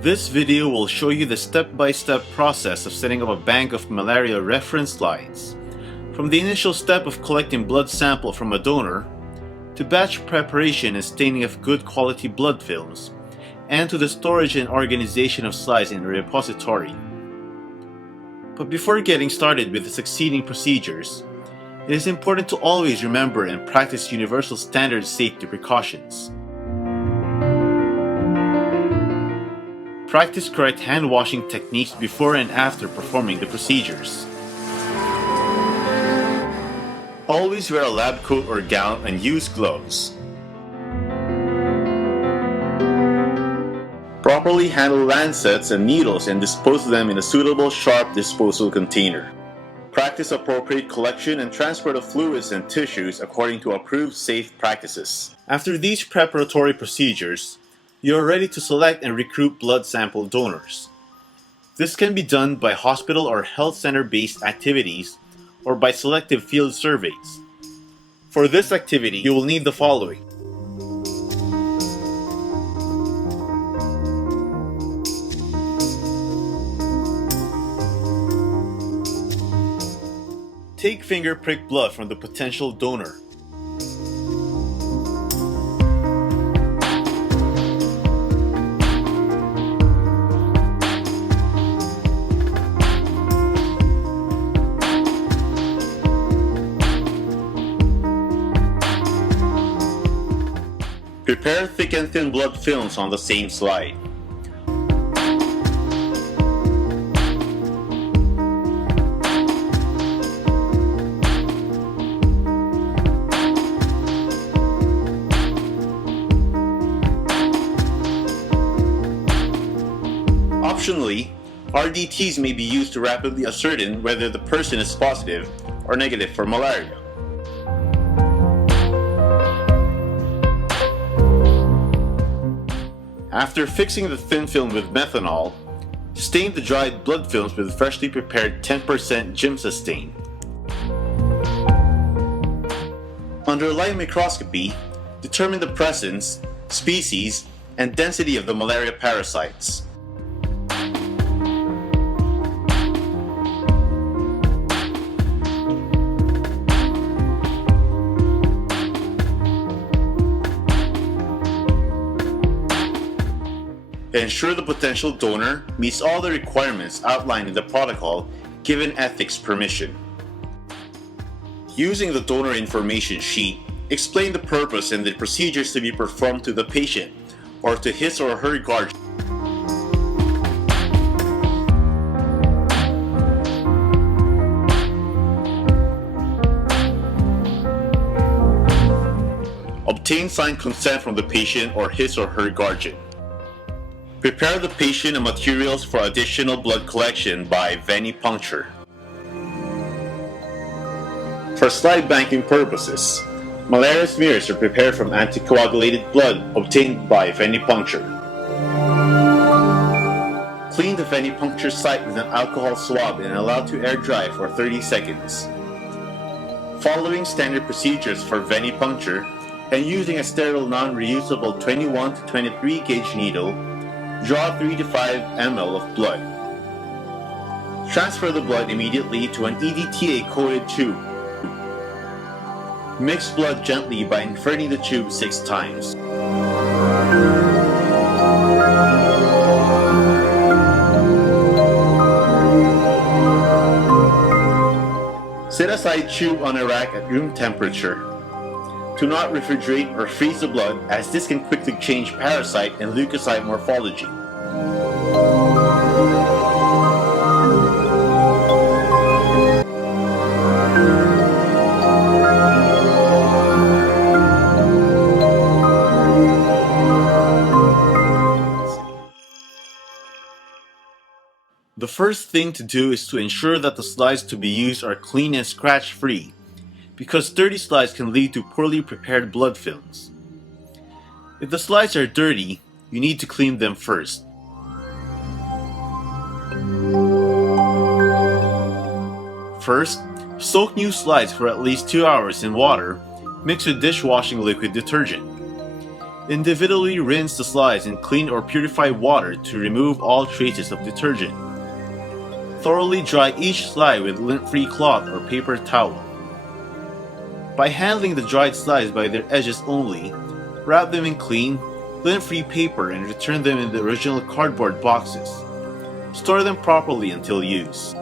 This video will show you the step-by-step process of setting up a bank of malaria reference slides, from the initial step of collecting blood sample from a donor, to batch preparation and staining of good quality blood films, and to the storage and organization of slides in a repository. But before getting started with the succeeding procedures, it is important to always remember and practice universal standard safety precautions. Practice correct hand washing techniques before and after performing the procedures. Always wear a lab coat or gown and use gloves. Properly handle lancets and needles and dispose of them in a suitable sharp disposal container. Practice appropriate collection and transport of fluids and tissues according to approved safe practices. After these preparatory procedures, you are ready to select and recruit blood sample donors. This can be done by hospital or health center-based activities or by selective field surveys. For this activity, you will need the following. Take finger prick blood from the potential donor. Prepare thick and thin blood films on the same slide. Optionally, RDTs may be used to rapidly ascertain whether the person is positive or negative for malaria. After fixing the thin film with methanol, stain the dried blood films with freshly prepared 10% Giemsa stain. Under light microscopy, determine the presence, species, and density of the malaria parasites. Ensure the potential donor meets all the requirements outlined in the protocol given ethics permission. Using the donor information sheet, explain the purpose and the procedures to be performed to the patient or to his or her guardian. Obtain signed consent from the patient or his or her guardian. Prepare the patient and materials for additional blood collection by venipuncture. For slide banking purposes, Malaria Smears are prepared from anticoagulated blood obtained by venipuncture. Clean the venipuncture site with an alcohol swab and allow to air dry for 30 seconds. Following standard procedures for venipuncture and using a sterile non-reusable 21 to 23 gauge needle, draw 3 to 5 ml of blood. Transfer the blood immediately to an EDTA-coated tube. Mix blood gently by inverting the tube 6 times. Set aside tube on a rack at room temperature. Do not refrigerate or freeze the blood, as this can quickly change parasite and leukocyte morphology. The first thing to do is to ensure that the slides to be used are clean and scratch-free, because dirty slides can lead to poorly prepared blood films. If the slides are dirty, you need to clean them first. First, soak new slides for at least 2 hours in water mixed with dishwashing liquid detergent. Individually rinse the slides in clean or purified water to remove all traces of detergent. Thoroughly dry each slide with lint-free cloth or paper towel. By handling the dried slides by their edges only, wrap them in clean, lint-free paper and return them in the original cardboard boxes. Store them properly until use.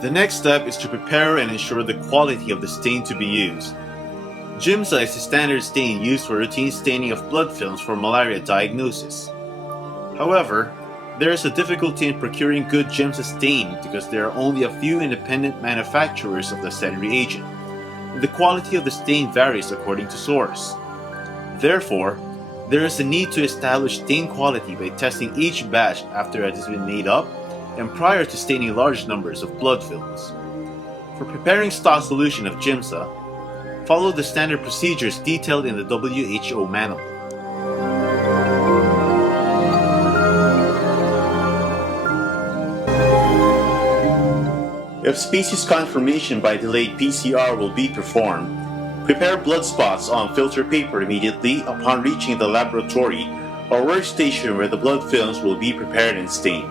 The next step is to prepare and ensure the quality of the stain to be used. Giemsa is the standard stain used for routine staining of blood films for malaria diagnosis. However, there is a difficulty in procuring good Giemsa stain because there are only a few independent manufacturers of the said reagent, and the quality of the stain varies according to source. Therefore, there is a need to establish stain quality by testing each batch after it has been made up and prior to staining large numbers of blood films. For preparing stock solution of Giemsa, follow the standard procedures detailed in the WHO manual. If species confirmation by delayed PCR will be performed, prepare blood spots on filter paper immediately upon reaching the laboratory or workstation where the blood films will be prepared and stained.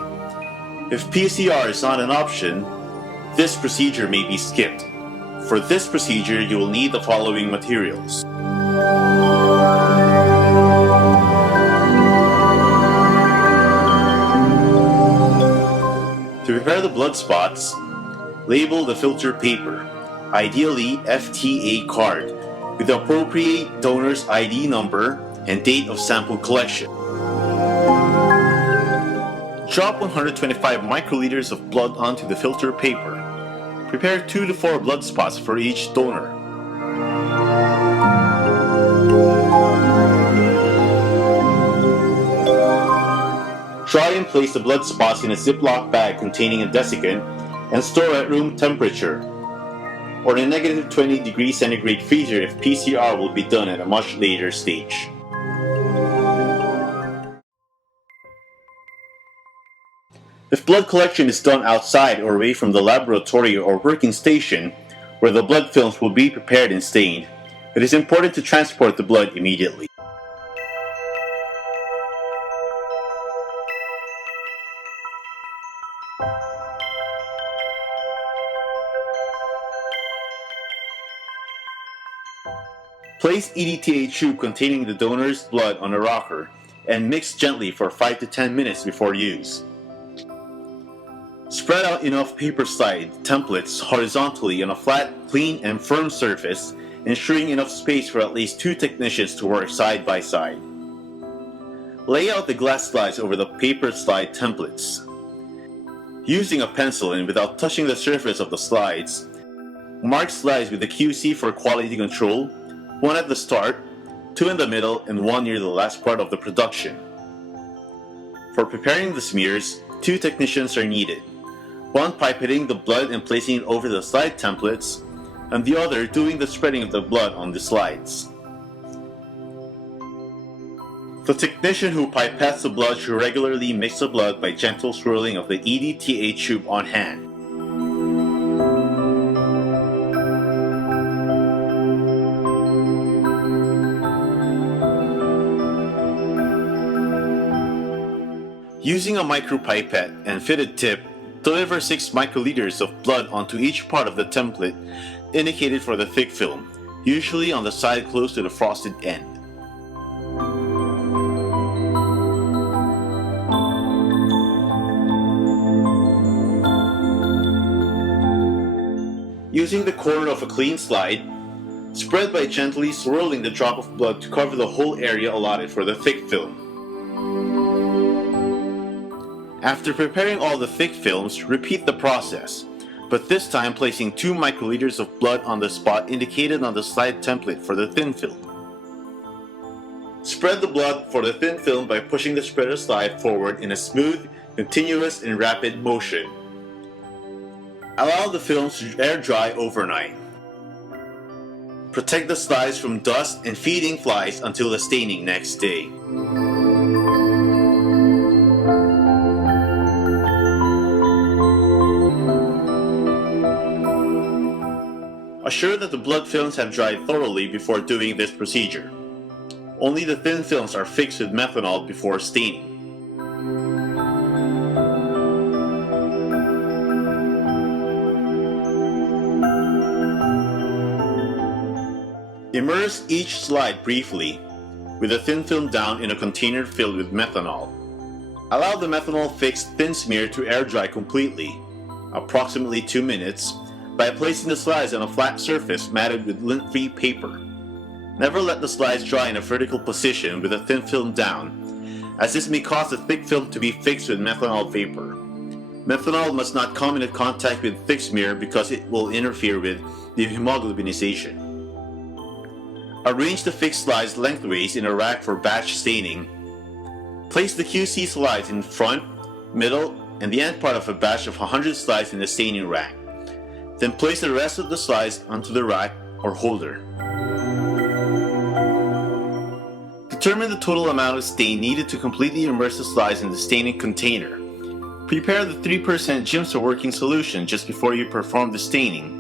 If PCR is not an option, this procedure may be skipped. For this procedure, you will need the following materials. To prepare the blood spots, label the filter paper, ideally FTA card, with the appropriate donor's ID number and date of sample collection. Drop 125 microliters of blood onto the filter paper. Prepare 2 to 4 blood spots for each donor. Dry and place the blood spots in a Ziploc bag containing a desiccant and store at room temperature, or in a negative 20 degrees centigrade freezer if PCR will be done at a much later stage. If blood collection is done outside or away from the laboratory or working station where the blood films will be prepared and stained, it is important to transport the blood immediately. Place EDTA tube containing the donor's blood on a rocker and mix gently for 5 to 10 minutes before use. Spread out enough paper slide templates horizontally on a flat, clean, and firm surface, ensuring enough space for at least 2 technicians to work side by side. Lay out the glass slides over the paper slide templates. Using a pencil and without touching the surface of the slides, mark slides with the QC for quality control, 1 at the start, 2 in the middle, and 1 near the last part of the production. For preparing the smears, 2 technicians are needed. 1 pipetting the blood and placing it over the slide templates, and the other doing the spreading of the blood on the slides. The technician who pipettes the blood should regularly mix the blood by gentle swirling of the EDTA tube on hand. Using a micropipette and fitted tip, deliver 6 microliters of blood onto each part of the template indicated for the thick film, usually on the side close to the frosted end. Using the corner of a clean slide, spread by gently swirling the drop of blood to cover the whole area allotted for the thick film. After preparing all the thick films, repeat the process, but this time placing 2 microliters of blood on the spot indicated on the slide template for the thin film. Spread the blood for the thin film by pushing the spreader slide forward in a smooth, continuous, and rapid motion. Allow the films to air dry overnight. Protect the slides from dust and feeding flies until the staining next day. Assure that the blood films have dried thoroughly before doing this procedure. Only the thin films are fixed with methanol before staining. Immerse each slide briefly with the thin film down in a container filled with methanol. Allow the methanol-fixed thin smear to air dry completely, approximately 2 minutes, by placing the slides on a flat surface matted with lint-free paper. Never let the slides dry in a vertical position with the thin film down, as this may cause the thick film to be fixed with methanol vapor. Methanol must not come into contact with thick smear because it will interfere with the hemoglobinization. Arrange the fixed slides lengthways in a rack for batch staining. Place the QC slides in front, middle, and the end part of a batch of 100 slides in the staining rack. Then place the rest of the slides onto the rack or holder. Determine the total amount of stain needed to completely immerse the slides in the staining container. Prepare the 3% Giemsa working solution just before you perform the staining.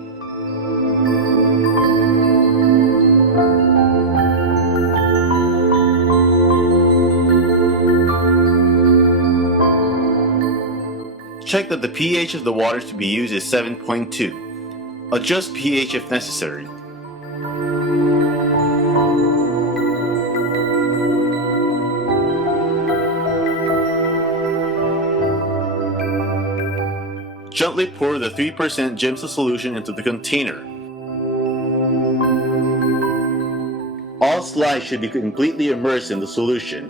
Check that the pH of the water to be used is 7.2. Adjust pH if necessary. Gently pour the 3% Giemsa solution into the container. All slides should be completely immersed in the solution.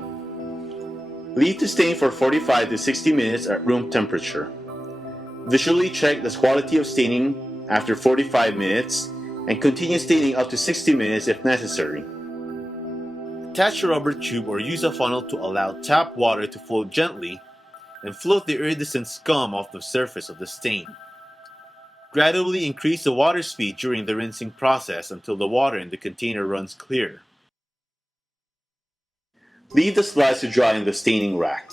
Leave to stain for 45 to 60 minutes at room temperature. Visually check the quality of staining after 45 minutes and continue staining up to 60 minutes if necessary. Attach a rubber tube or use a funnel to allow tap water to flow gently and float the iridescent scum off the surface of the stain. Gradually increase the water speed during the rinsing process until the water in the container runs clear. Leave the slides to dry in the staining rack.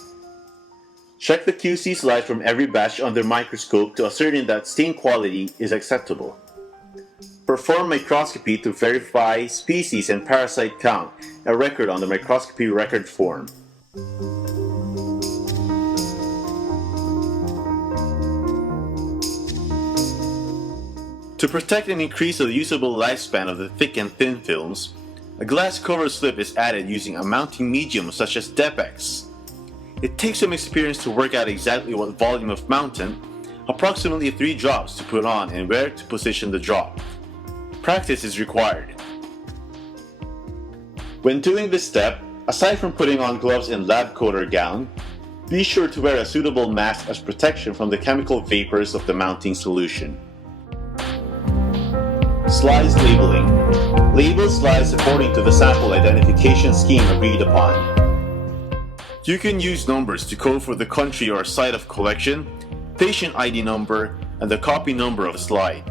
Check the QC slide from every batch under microscope to ascertain that stain quality is acceptable. Perform microscopy to verify species and parasite count, a record on the microscopy record form. To protect and increase the usable lifespan of the thick and thin films, a glass cover slip is added using a mounting medium such as Depex. It takes some experience to work out exactly what volume of mountant, approximately 3 drops to put on and where to position the drop. Practice is required. When doing this step, aside from putting on gloves and lab coat or gown, be sure to wear a suitable mask as protection from the chemical vapors of the mounting solution. Slides labeling. Label slides according to the sample identification scheme agreed upon. You can use numbers to code for the country or site of collection, patient ID number, and the copy number of a slide.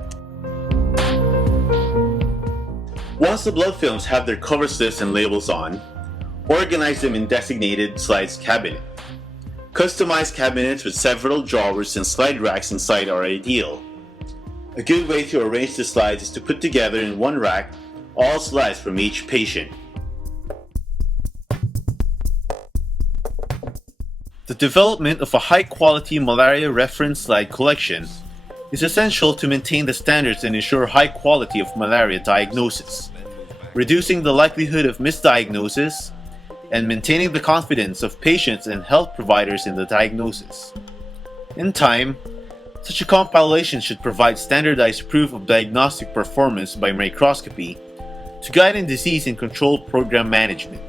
Once the blood films have their cover slips and labels on, organize them in designated slides cabinet. Customized cabinets with several drawers and slide racks inside are ideal. A good way to arrange the slides is to put together in one rack all slides from each patient. The development of a high-quality malaria reference slide collection is essential to maintain the standards and ensure high quality of malaria diagnosis, reducing the likelihood of misdiagnosis, and maintaining the confidence of patients and health providers in the diagnosis. In time, such a compilation should provide standardized proof of diagnostic performance by microscopy to guide in disease and control program management.